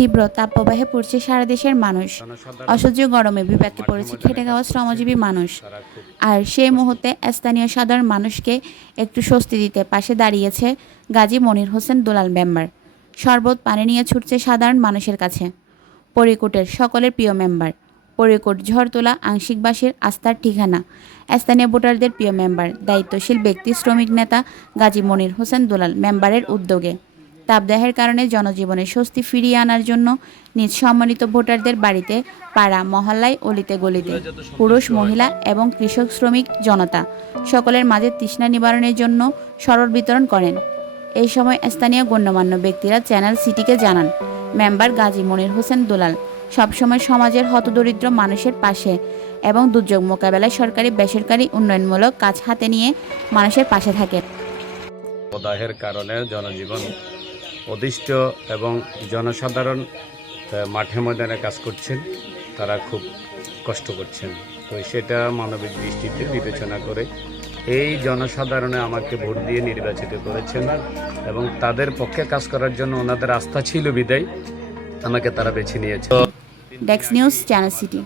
তীব্র তাপপ্রবাহে পড়ছে সারা দেশের মানুষ। অসহ্য গরমে বিপাকে পড়েছে খেটে খাওয়া শ্রমজীবী মানুষ। আর সেই মুহূর্তে স্থানীয় সাধারণ মানুষকে একটু স্বস্তি দিতে পাশে দাঁড়িয়েছে গাজী মনির হোসেন দুলাল মেম্বার। শরবত পানি নিয়ে ছুটছে সাধারণ মানুষের কাছে। পরিকোটের সকলের প্রিয় মেম্বার। পরিকোট ঝড়তোলা আংশিকবাসীর আস্থার ঠিকানা। স্থানীয় ভোটারদের প্রিয় মেম্বার, দায়িত্বশীল ব্যক্তি, শ্রমিক নেতা গাজী মনির হোসেন দুলাল মেম্বারের উদ্যোগে তাপদাহের কারণে জনজীবনে স্বস্তি ফিরিয়ে আনার জন্য নিজ সম্মানিত ভোটারদের বাড়িতে, পাড়া মহল্লায়, অলিতে গলিতে পুরুষ, মহিলা এবং কৃষক, শ্রমিক জনতা সকলের মাঝে তৃষ্ণা নিবারণের জন্য শরবত বিতরণ করেন। এই সময় স্থানীয় গণ্যমান্য ব্যক্তিরা চ্যানেল সিটিকে জানান, মেম্বার গাজী মনির হোসেন দুলাল সবসময় সমাজের হতদরিদ্র মানুষের পাশে এবং দুর্যোগ মোকাবেলায় সরকারি বেসরকারি উন্নয়নমূলক কাজ হাতে নিয়ে মানুষের পাশে থাকেন। দাহের কারণে জনজীবন অতিষ্ঠ এবং জনসাধারণ মাঠে ময়দানে কাজ করছেন, তারা খুব কষ্ট করছেন। তো সেটা মানবিক দৃষ্টিতে বিবেচনা করে এই জনসাধারণে আমাকে ভোট দিয়ে নির্বাচিত করেছেন এবং তাদের পক্ষে কাজ করার জন্য ওনাদের আস্থা ছিল বিদায় আমাকে তারা বেছে নিয়েছে। Desk news, channel city.